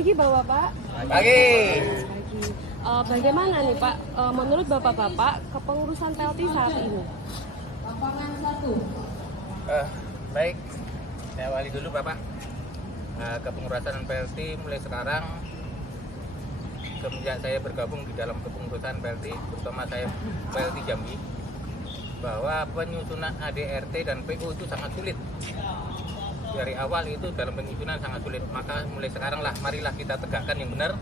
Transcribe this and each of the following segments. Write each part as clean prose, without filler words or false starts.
pagi Bapak-Bapak. Pagi. Pagi. Bagaimana nih Pak, menurut Bapak-Bapak kepengurusan PLT saat ini? Baik, saya awali dulu Bapak. Kepengurusan PLT mulai sekarang semenjak saya bergabung di dalam kepengurusan PLT, terutama saya PLT Jambi, bahwa penyusunan ADRT dan PO itu sangat sulit. Dari awal itu dalam penyusunan sangat sulit, maka mulai sekarang lah marilah kita tegakkan yang benar.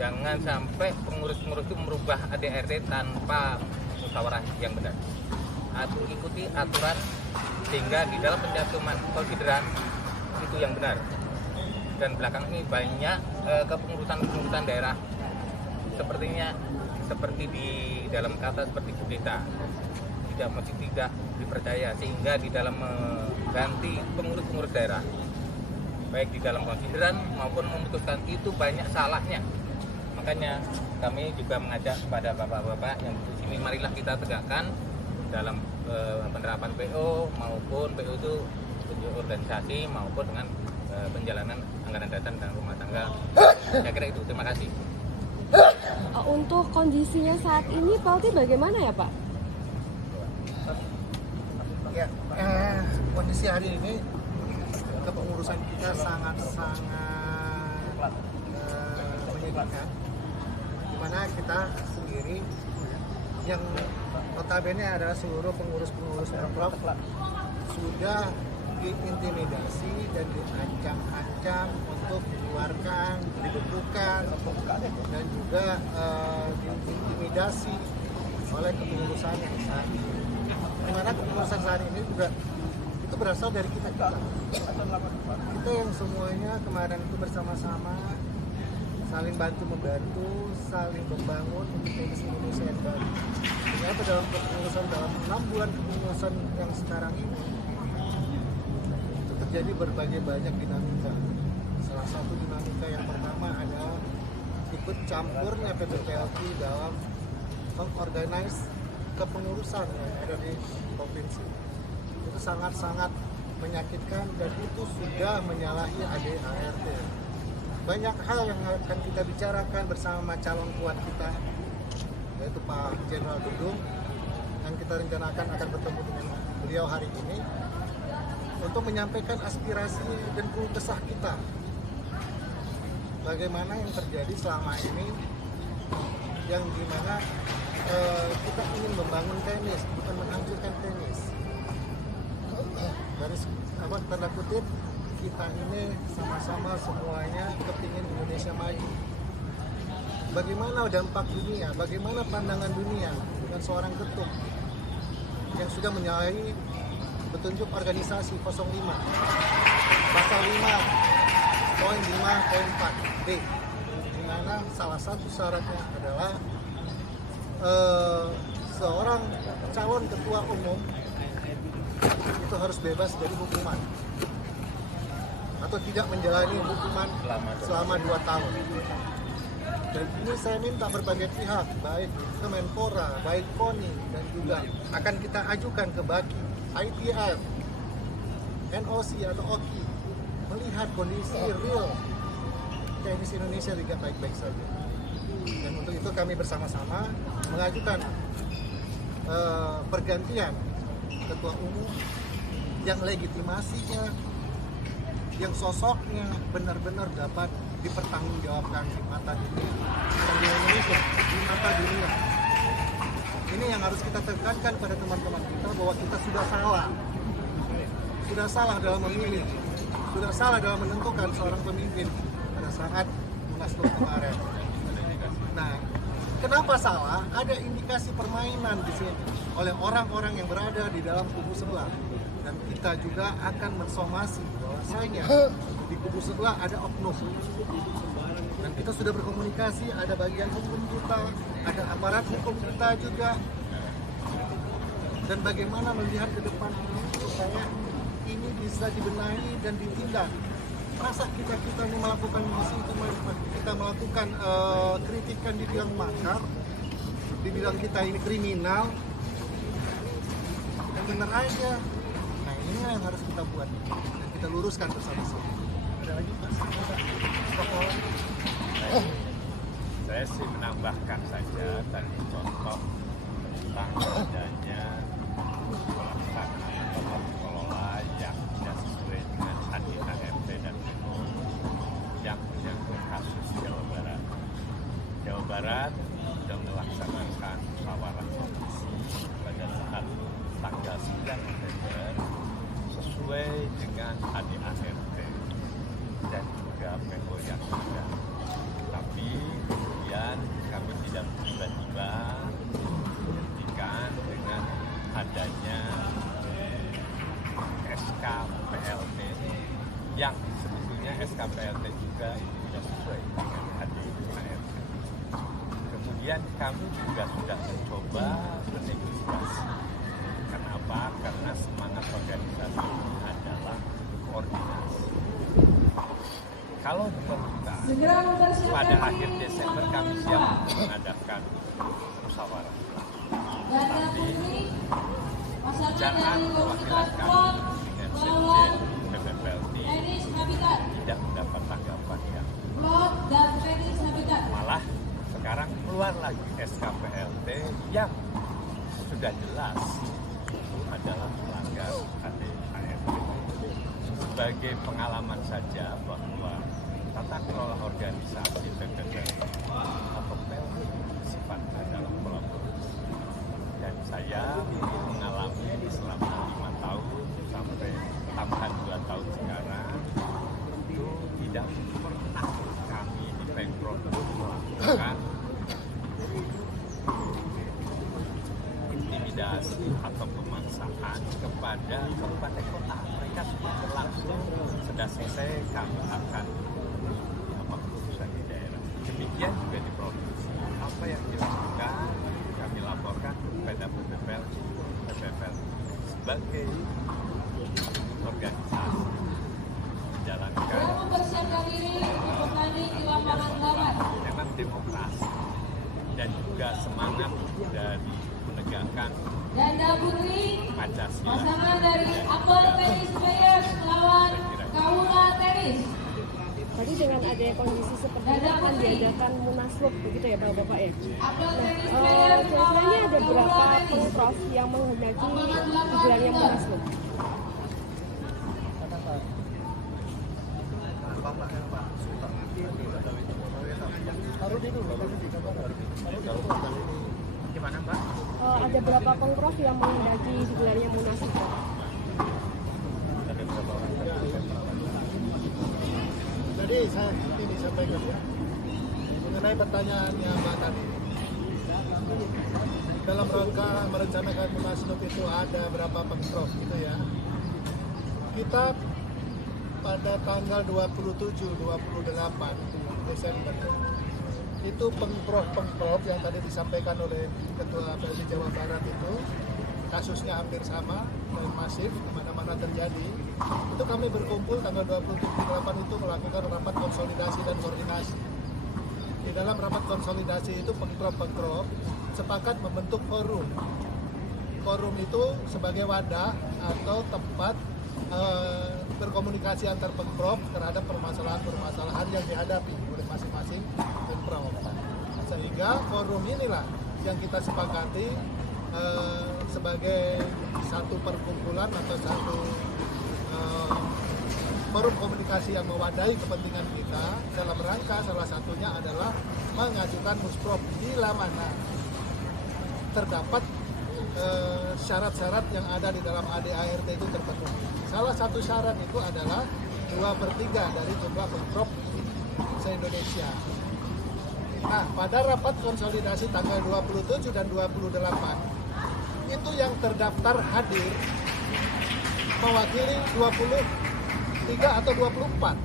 Jangan sampai pengurus-pengurus itu merubah ADRT tanpa musyawarah yang benar. Ikuti aturan sehingga di dalam pencantuman konsideran itu yang benar. Dan belakang ini banyak kepengurusan daerah sepertinya seperti di dalam kata seperti kudeta, tidak dipercaya, sehingga di dalam mengganti pengurus daerah baik di dalam konsideran maupun memutuskan itu banyak salahnya. Makanya kami juga mengajak kepada bapak-bapak yang di sini, marilah kita tegakkan dalam penerapan PO maupun PO itu organisasi maupun dengan penjalanan anggaran dasar dan rumah tangga. Saya kira itu, terima kasih. Untuk kondisinya saat ini PLT bagaimana ya Pak? Ya, kondisi hari ini kepengurusan kita sangat-sangat menyedihkan, di mana kita sendiri yang notabene adalah seluruh pengurus-pengurus Pemprov sudah diintimidasi dan diancam-ancam untuk dikeluarkan, dibekukan, dan juga diintimidasi oleh kepengurusan yang saat ini. Dimana kepengurusan saat ini juga itu berasal dari kita yang semuanya kemarin itu bersama-sama saling bantu membantu, saling membangun untuk tenis Indonesia yang baru. Ternyata dalam kepengurusan dalam 6 bulan kepengurusan yang sekarang ini itu terjadi berbagai banyak dinamika. Salah satu dinamika yang pertama adalah ikut campurnya PPPLT dalam mengorganize kepengurusan yang ada di provinsi. Itu sangat-sangat menyakitkan dan itu sudah menyalahi ADART. Banyak hal yang akan kita bicarakan bersama calon kuat kita, yaitu Pak Jenderal Dudung, yang kita rencanakan akan bertemu dengan beliau hari ini untuk menyampaikan aspirasi dan keluh kesah kita. Bagaimana yang terjadi selama ini, yang dimana kita ingin membangun tenis, bukan menghancurkan tenis. Dari tanda kutip, kita ini sama-sama semuanya kepingin Indonesia maju. Bagaimana dampak dunia, bagaimana pandangan dunia dengan seorang ketum yang sudah menyalahi petunjuk organisasi 05 pasal 5 poin 5 poin 4 D, di mana salah satu syaratnya adalah seorang calon ketua umum itu harus bebas dari hukuman atau tidak menjalani hukuman selama 2 tahun. Dan ini saya minta berbagai pihak, baik Kemenpora, baik KONI, dan juga akan kita ajukan ke BAKI, IPF, NOC atau OKI, melihat kondisi real tenis Indonesia tidak baik-baik saja. Dan untuk itu kami bersama-sama mengajukan pergantian ketua umum yang legitimasinya, yang sosoknya benar-benar dapat dipertanggungjawabkan di mata dunia dan di Indonesia, di mata dunia. Ini yang harus kita tekankan pada teman-teman kita, bahwa kita sudah salah dalam memilih, sudah salah dalam menentukan seorang pemimpin pada saat Munaslup kemarin. Nah, kenapa salah? Ada indikasi permainan di sini oleh orang-orang yang berada di dalam kubu sebelah, dan kita juga akan mensomasi bahwasanya di kubu sebelah ada oknum. Dan kita sudah berkomunikasi, ada bagian hukum kita, ada aparat hukum kita juga. Dan bagaimana melihat ke depan ini supaya ini bisa dibenahi dan ditindak. Masa kita ini melakukan kita melakukan kritikan dibilang makar, dibilang kita ini kriminal, yang benar aja. Nah, ini yang harus kita buat dan kita luruskan bersama-sama. Ada lagi Pak? Saya sih menambahkan saja tadi contoh tentang adanya pelaksanaan tata kelola yang tidak sesuai dengan ADART dan PO yang menyangkut kasus Jawa Barat. Jawa Barat sudah melaksanakan musyawarah komisi pada saat tanggal 9 November sesuai dengan ADART dan juga PO yang ada. Tapi kemudian kami tidak tiba-tiba menghentikan dengan adanya SK PLT yang sebetulnya SK PLT juga itu tidak sesuai dengan ADART. Kemudian kami juga sudah mencoba bernegosiasi. Kenapa? Karena semangat organisasi adalah koordinasi. Kalau diperlukan, pada akhir Desember kami siap mengadakan musyawarah. Tapi jangan perwakilan kami dengan Sekjen PPPLT tidak mendapat tanggapan yang malah sekarang keluar lagi SKPLT yang sudah jelas itu adalah melanggar ADART. Sebagai pengalaman saja bahwa tata kelola organisasi PPPLT atau PLT sifatnya adalah kolaborasi. Dan saya mengalami selama 5 tahun sampai tambahan 2 tahun sekarang itu tidak pernah kami di Pemprov melakukan intimidasi atau pemaksaan kepada kabupaten kota. Mereka sudah berlangsung, sudah selesai, kami akan keputusan di daerah. Demikian juga di provinsi. Apa yang dilakukan kami laporkan kepada PPPLT sebagai organisasi menjalankan memang demokrasi dan juga semangat dari menegakkan Pancasila. Pasangan dari Apel Tenis Players melawan Kaula Tenis. Tadi dengan adanya kondisi seperti itu akan diadakan munaslup begitu ya Bapak ya? Kira-kira ini ada berapa pengurus yang menghendaki digelarnya munaslup? Gimana Mbak? Ada berapa pengurus yang menghendaki digelarnya munaslup? Jadi saya ini sampaikan ya, mengenai pertanyaannya Mbak tadi. Dalam rangka merencanakan munaslup itu ada berapa pengprov gitu ya. Kita pada tanggal 27-28 Desember itu pengprov yang tadi disampaikan oleh Ketua PLT Jawa Barat itu kasusnya hampir sama dan masif kemana-mana terjadi. Itu kami berkumpul tanggal 27-28 itu melakukan rapat konsolidasi dan koordinasi. Di dalam rapat konsolidasi itu pengprov sepakat membentuk forum. Forum itu sebagai wadah atau tempat berkomunikasi antar pengprov terhadap permasalahan-permasalahan yang dihadapi oleh masing-masing pengprov. Sehingga forum inilah yang kita sepakati sebagai satu perkumpulan atau satu forum komunikasi yang mewadahi kepentingan kita dalam rangka salah satunya adalah mengajukan musprov bila mana terdapat syarat-syarat yang ada di dalam ADART itu terpenuhi. Salah satu syarat itu adalah 2/3 dari jumlah pengprov se-Indonesia. Nah, pada rapat konsolidasi tanggal 27 dan 28 itu yang terdaftar hadir mewakili 23 atau 24.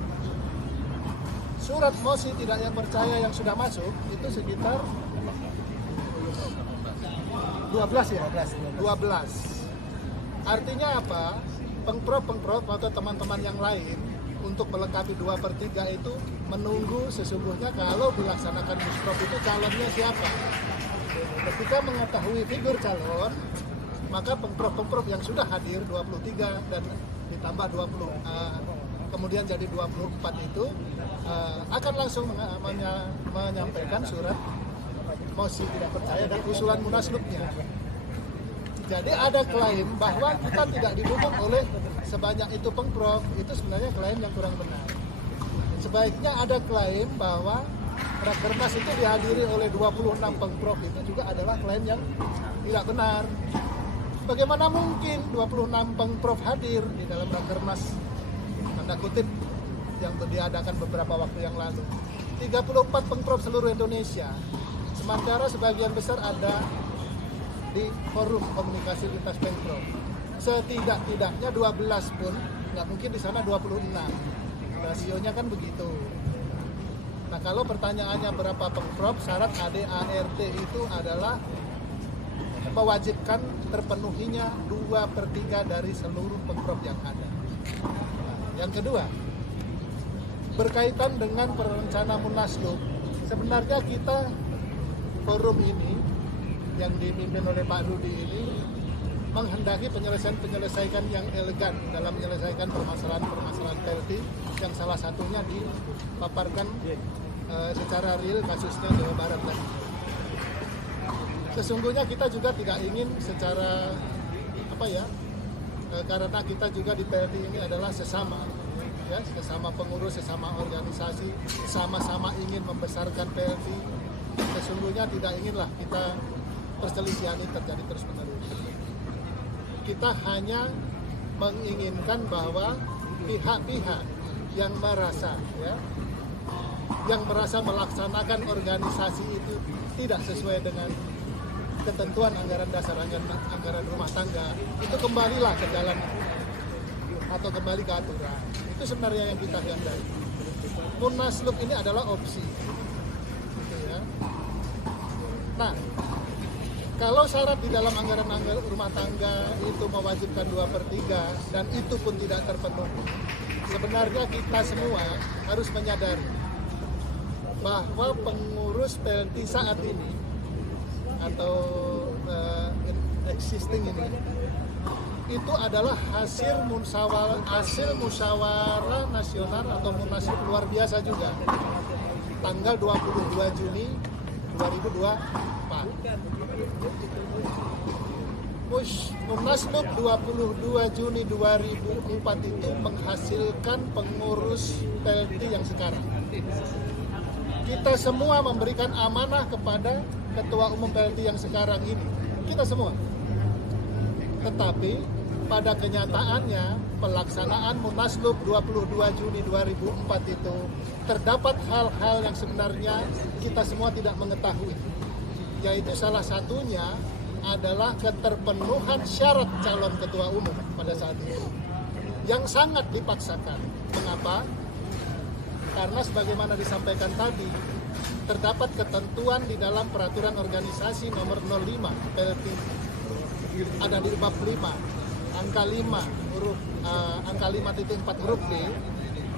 Surat mosi tidak yang percaya yang sudah masuk itu sekitar 12 ya? 12. Artinya apa? Pengprov atau teman-teman yang lain untuk melengkapi 2/3 itu menunggu sesungguhnya kalau dilaksanakan musprov itu calonnya siapa. Ketika mengetahui figur calon, maka pengprov yang sudah hadir 23 dan ditambah kemudian jadi 24 itu akan langsung menyampaikan surat mosi tidak percaya dan usulan munaslupnya. Jadi ada klaim bahwa kita tidak didukung oleh sebanyak itu pengprov, itu sebenarnya klaim yang kurang benar. Sebaiknya ada klaim bahwa Rakernas itu dihadiri oleh 26 pengprov, itu juga adalah klaim yang tidak benar. Bagaimana mungkin 26 pengprov hadir di dalam Rakernas, tanda kutip, yang diadakan beberapa waktu yang lalu. 34 pengprov seluruh Indonesia, sementara sebagian besar ada di forum komunikasi lintas pengprov. Setidak-tidaknya 12 pun, nggak mungkin di sana 26. Rasionya kan begitu. Nah, kalau pertanyaannya berapa pengprov, syarat ADART itu adalah mewajibkan terpenuhinya 2/3 dari seluruh pengprov yang ada. Nah, yang kedua, berkaitan dengan perencana munaslup, sebenarnya kita forum ini yang dipimpin oleh Pak Rudi ini menghendaki penyelesaian yang elegan dalam menyelesaikan permasalahan PLT yang salah satunya dipaparkan secara real kasusnya Jawa Barat tadi. Sesungguhnya kita juga tidak ingin secara karena kita juga di PLT ini adalah sesama pengurus, sesama organisasi, sama-sama ingin membesarkan PLT. Sesungguhnya tidak inginlah kita perselisihan ini terjadi terus-menerus. Kita hanya menginginkan bahwa pihak-pihak yang merasa melaksanakan organisasi itu tidak sesuai dengan ketentuan anggaran dasar, anggaran rumah tangga, itu kembalilah ke jalan atau kembali ke aturan. Itu sebenarnya yang kita hendaki. Munaslup ini adalah opsi. Gitu ya. Nah, kalau syarat di dalam anggaran rumah tangga itu mewajibkan 2/3 dan itu pun tidak terpenuhi, sebenarnya kita semua harus menyadari bahwa pengurus PLT saat ini atau existing ini itu adalah hasil musyawarah nasional atau munaslup luar biasa juga tanggal 22 Juni 2024. Munaslup 22 Juni 2004 itu menghasilkan pengurus PLT yang sekarang. Kita semua memberikan amanah kepada Ketua Umum PLT yang sekarang ini. Kita semua. Tetapi pada kenyataannya pelaksanaan Munaslup 22 Juni 2004 itu terdapat hal-hal yang sebenarnya kita semua tidak mengetahui. Yaitu salah satunya adalah keterpenuhan syarat calon ketua umum pada saat itu yang sangat dipaksakan. Mengapa? Karena sebagaimana disampaikan tadi, terdapat ketentuan di dalam peraturan organisasi nomor 05 PLT, ada di bab 5 angka 5.4 huruf B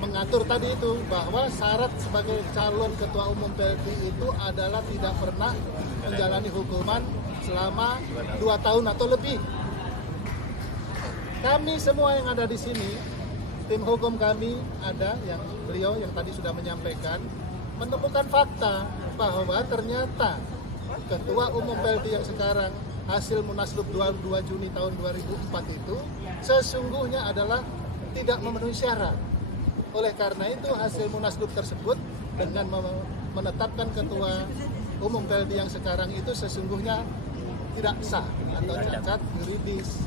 mengatur tadi itu bahwa syarat sebagai calon ketua umum PLT itu adalah tidak pernah menjalani hukuman selama 2 tahun atau lebih. Kami semua yang ada di sini, tim hukum kami ada, yang beliau yang tadi sudah menyampaikan, menemukan fakta bahwa ternyata ketua umum PLT yang sekarang hasil Munaslup 22 Juni tahun 2004 itu sesungguhnya adalah tidak memenuhi syarat. Oleh karena itu hasil Munaslup tersebut dengan menetapkan ketua umum PLT yang sekarang itu sesungguhnya tidak sah atau cacat yuridis.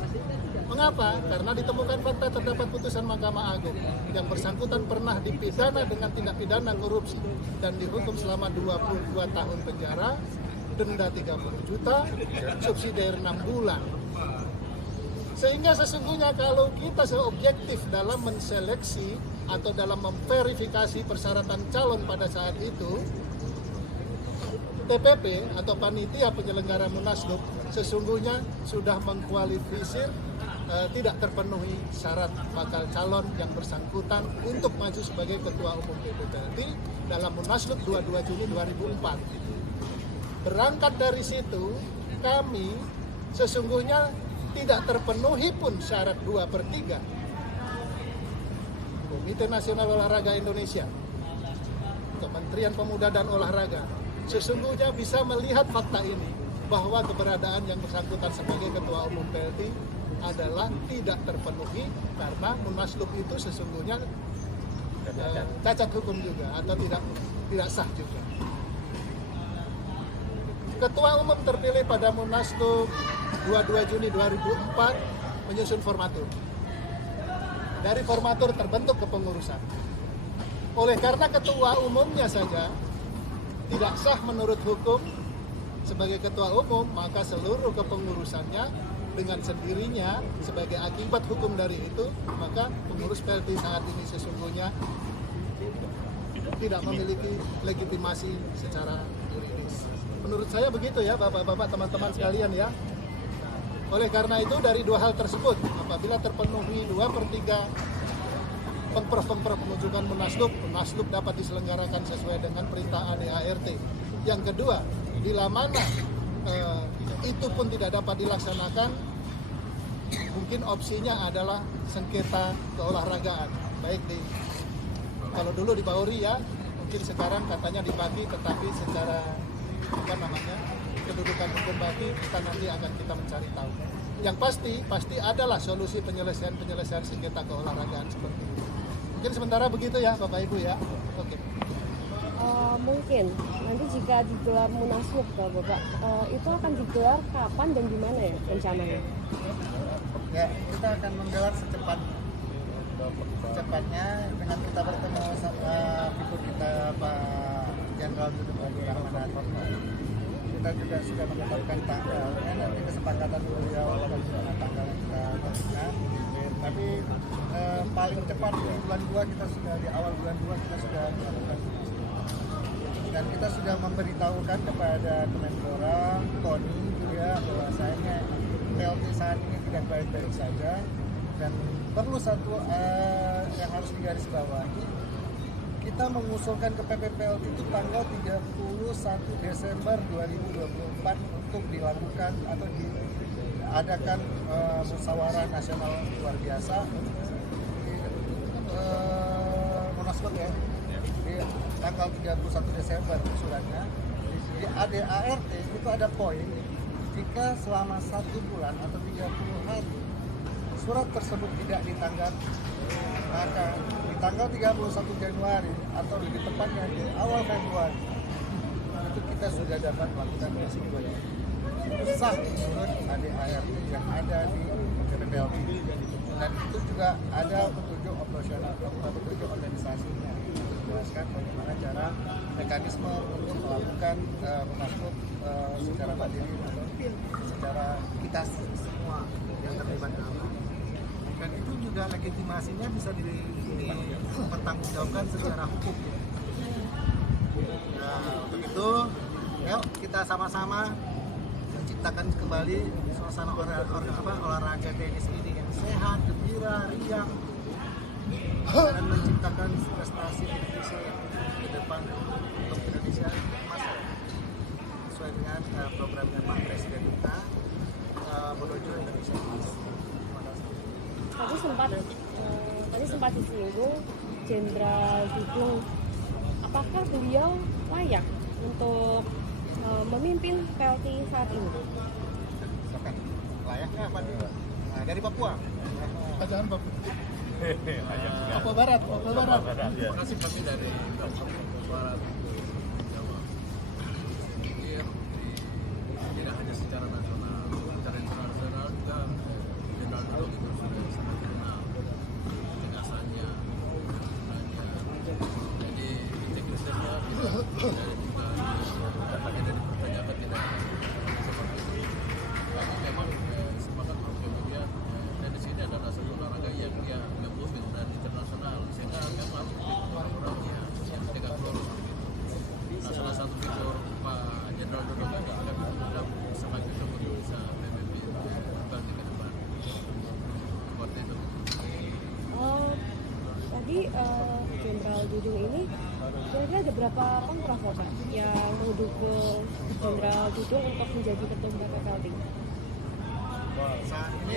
Mengapa? Karena ditemukan fakta terdapat putusan Mahkamah Agung yang bersangkutan pernah dipidana dengan tindak pidana korupsi dan dihukum selama 22 tahun penjara, denda 30 juta, subsidi 6 bulan. Sehingga sesungguhnya kalau kita seobjektif dalam menseleksi atau dalam memverifikasi persyaratan calon pada saat itu, TPP atau panitia penyelenggara Munaslup sesungguhnya sudah mengkualifisir tidak terpenuhi syarat bakal calon yang bersangkutan untuk maju sebagai ketua umum PPLT dalam Munaslup 22 Juni 2004. Berangkat dari situ, kami sesungguhnya tidak terpenuhi pun syarat 2/3. Komite Nasional Olahraga Indonesia, Kementerian Pemuda dan Olahraga sesungguhnya bisa melihat fakta ini, bahwa keberadaan yang bersangkutan sebagai Ketua Umum PLT adalah tidak terpenuhi karena Munaslup itu sesungguhnya cacat hukum juga atau tidak sah juga. Ketua Umum terpilih pada Munaslup 22 Juni 2004 menyusun formatur. Dari formatur terbentuk kepengurusan. Oleh karena ketua umumnya saja tidak sah menurut hukum sebagai ketua umum, maka seluruh kepengurusannya dengan sendirinya sebagai akibat hukum dari itu, maka pengurus PLT saat ini sesungguhnya tidak memiliki legitimasi secara yuridis. Menurut saya begitu ya Bapak-bapak, teman-teman sekalian ya. Oleh karena itu dari dua hal tersebut, apabila terpenuhi 2/3 pengprov menunjukkan Munaslup dapat diselenggarakan sesuai dengan perintah ADART. Yang kedua, bila mana itu pun tidak dapat dilaksanakan, mungkin opsinya adalah sengketa keolahragaan. Baik kalau dulu di Bauri ya, mungkin sekarang katanya dibagi, tetapi secara kedudukan hukum bagi kita nanti akan kita mencari tahu. Yang pasti adalah solusi penyelesaian sengketa keolahragaan seperti itu. Mungkin sementara begitu ya Bapak Ibu ya. Oke. Mungkin nanti jika digelar Munaslup Bapak, itu akan digelar kapan dan di mana ya rencananya? Ya, kita akan menggelar secepatnya dengan kita bertemu sama figur kita Pak Jenderal Dudung Abdurrahman Wahid. Kita juga sudah menetapkan tanggalnya, nanti kesepakatan beliau bagaimana tanggal yang kita tentukan. Tapi paling cepat di bulan 2 kita sudah, di awal bulan 2 kita sudah melakukan dan kita sudah memberitahukan kepada Kemenpora, KONI juga bahwasanya PLT saat ini tidak baik-baik saja dan perlu satu yang harus digarisbawahi. Kita mengusulkan ke PPPLT itu tanggal 31 Desember 2024 untuk dilakukan atau diadakan musyawarah nasional luar biasa Munaslup ya, di tanggal 31 Desember usulannya. Di ADART itu ada poin jika selama 1 bulan atau 30 hari surat tersebut tidak ditanggapi, maka di tanggal 31 Januari atau lebih tepatnya di awal Februari itu kita sudah dapat melakukan resikonya. Itu sah menurut ADART yang ada di PPPLT dan itu juga ada petunjuk operasional, petunjuk organisasinya menjelaskan bagaimana cara mekanisme untuk melakukan Munaslup secara mandiri atau secara kita semua yang terlibat dalam. Dan itu juga legitimasinya bisa dipertanggungjawabkan secara hukum. Nah, untuk itu, yuk kita sama-sama menciptakan kembali suasana olahraga tenis ini yang sehat, gembira, riang, dan menciptakan prestasi Indonesia yang ke depan untuk Indonesia masa sesuai dengan programnya Pak Presiden kita menuju Indonesia emas. Tadi sempat disinggung Jenderal Dudung, apakah beliau layak untuk memimpin PLT saat ini? Layaknya apa nih? Nah, dari Papua. Jangan Papua. Papua Barat. Terima kasih kami dari Papua Barat, Jawa. Tidak hanya secara nasional, secara internasional juga Jenderal Dudung itu sudah sangat dikenal ketegasannya, jadi integritasnya tidak dipertanyakan, tidak seperti itu. Tapi memang sepakat Prof. Media dan di sini adalah satu olahraga yang dia membuat dan internasional, sehingga memang orang-orangnya yang tegak lurus. Nah, salah satu fitur Pak Jenderal Dudung ini akan mendalam sama kita untuk bisa PBB berarti ke depan. Seperti itu. Tadi Jenderal Dudung ini kira-kira ada berapa pengprov Pak yang mendukung Jenderal Dudung untuk menjadi ketua PPPLT? Saat ini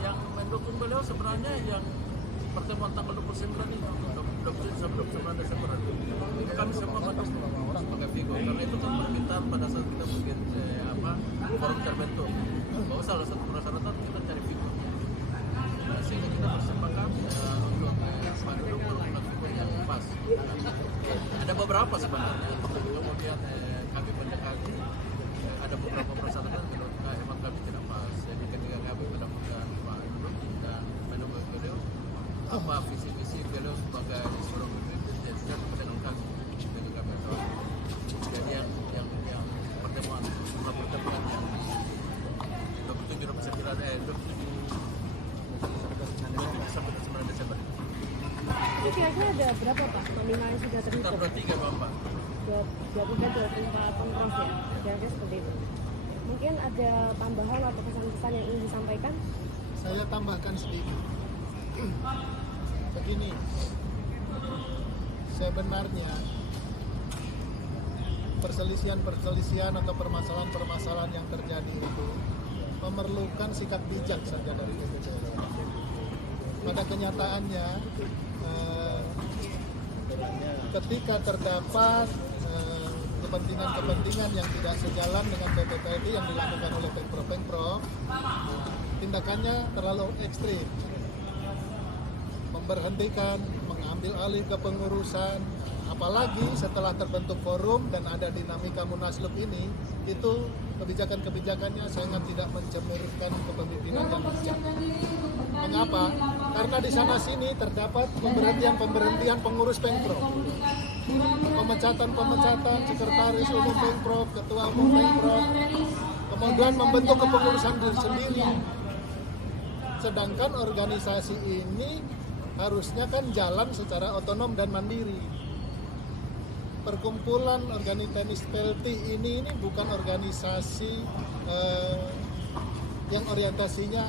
yang mendukung beliau sebenarnya yang pertemuan tanggal 29 ini 29 sampai 29 Desember itu kami semua bantu sebagai figur karena itu kan permintaan pada saat kita bikin forum terbentuk bahwa salah satu persyaratan kita cari figur sehingga kita bersepakat untuk melakukan figur yang pas. Ada beberapa sebenarnya kemudian kami mendekati ada beberapa persyaratan menurut hemat kami tidak pas. Jadi ketika kami mendapatkan Pak Duduk dan menurut beliau apa visi-visi beliau sebagai seorang pemimpin dan juga kepentingan kami bagi kami tahu. Jadi yang pertemuan yang 27 sampai 9 Desember. Ini kira-kira ada berapa Pak nominal yang sudah Kita terhitung? bertiga Bapak. 24 pengurus ya, kira-kira seperti itu. Mungkin ada tambahan atau pesan-pesan yang ingin disampaikan? Saya tambahkan sedikit. Begini, sebenarnya perselisihan atau permasalahan-permasalahan yang terjadi itu memerlukan sikap bijak saja dari PPPRT. Pada kenyataannya, ketika terdapat kepentingan-kepentingan yang tidak sejalan dengan PPPRT yang dilakukan oleh Pemprov, tindakannya terlalu ekstrim, memberhentikan, mengambil alih kepengurusan, apalagi setelah terbentuk forum dan ada dinamika Munaslup ini, itu kebijakan-kebijakannya sangat tidak mencerminkan kepemimpinan yang bijak. Mengapa? Karena di sana-sini terdapat pemberhentian pengurus Pemprov, pemecatan sekretaris umum Pemprov, ketua umum Pemprov, kemudian membentuk kepengurusan diri sendiri. Sedangkan organisasi ini harusnya kan jalan secara otonom dan mandiri. Perkumpulan organik tenis PLT ini bukan organisasi yang orientasinya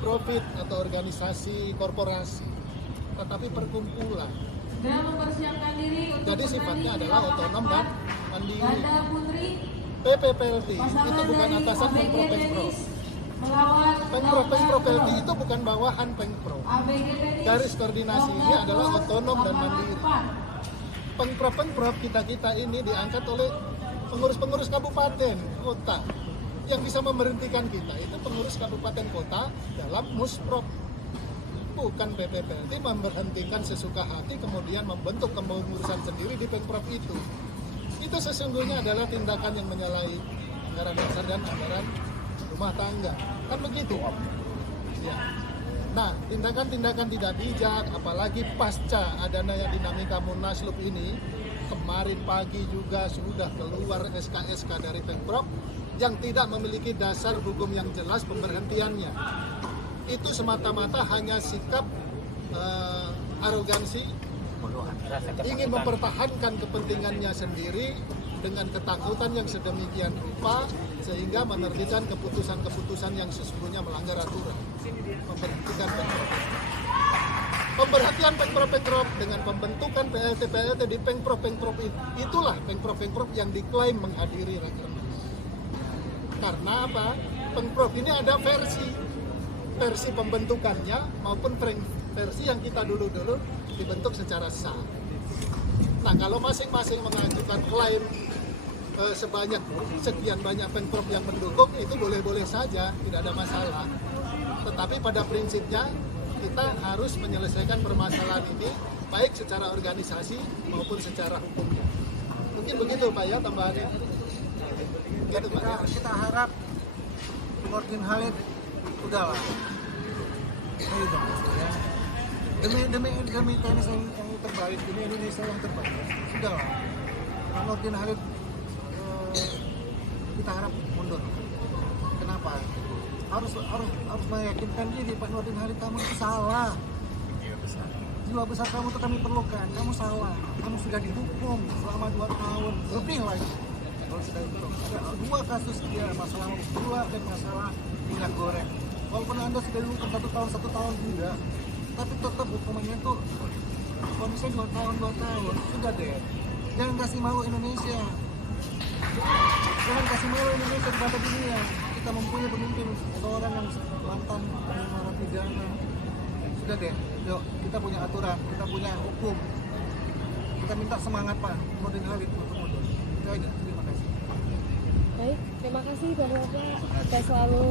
profit atau organisasi korporasi, tetapi perkumpulan. Jadi sifatnya adalah otonom dan mandiri. PPPLT itu bukan atasan Pemprov. Pemprov PLT itu bukan bawahan Pemprov. Garis koordinasinya adalah otonom dan mandiri. Pemprov kita ini diangkat oleh pengurus-pengurus kabupaten, kota. Yang bisa memberhentikan kita itu pengurus kabupaten kota dalam musprov. Bukan PPPLT memberhentikan sesuka hati kemudian membentuk kepengurusan sendiri di Pemprov itu. Itu sesungguhnya adalah tindakan yang menyalahi anggaran dasar dan anggaran rumah tangga. Kan begitu? Ya. Nah, tindakan-tindakan tidak bijak, apalagi pasca adanya dinamika Munaslup ini, kemarin pagi juga sudah keluar SK-SK dari Pemprov yang tidak memiliki dasar hukum yang jelas pemberhentiannya. Itu semata-mata hanya sikap arogansi, ingin mempertahankan kepentingannya sendiri dengan ketakutan yang sedemikian rupa sehingga menerbitkan keputusan-keputusan yang sesungguhnya melanggar aturan. Memberhentikan pemberhentian Pemprov dengan pembentukan PLT di Pemprov itulah Pemprov yang diklaim menghadiri rakernas. Karena apa? Pemprov ini ada versi pembentukannya maupun versi yang kita dulu dibentuk secara sah. Nah, kalau masing-masing mengajukan klaim sekian banyak Pemprov yang mendukung, itu boleh-boleh saja, tidak ada masalah. Tetapi pada prinsipnya kita harus menyelesaikan permasalahan ini baik secara organisasi maupun secara hukumnya. Mungkin begitu Pak ya tambahannya. Gitu, Pak, ya. Kita harap Nurdin Halid udahlah. Demi tenis yang terbaik, demi Indonesia yang terbaik, sudahlah. Nurdin Halid kita harap mundur. Kenapa? Harus meyakinkan diri Pak Nurdin Halid, kamu itu salah. Jiwa besar kamu itu kami perlukan. Kamu salah. Kamu sudah dihukum selama 2 tahun lebih lagi. Kalau sudah dihukum, ada 2 kasus dia, masalah dua dan masalah minyak goreng. Walaupun Anda sudah dihukum 1 tahun tidak, tapi tetap hukumannya itu kondisinya 2 tahun. Sudah deh. Jangan kasih malu Indonesia. Jangan kasih malu Indonesia kepada dunia. Kita mempunyai pemimpin seorang yang mantan narapidana, sudah deh, yuk kita punya aturan, kita punya hukum, kita minta semangat Pak Nurdin Halid untuk mundur. Itu aja, terima kasih. Baik, terima kasih Bapak-Bapak. Kita selalu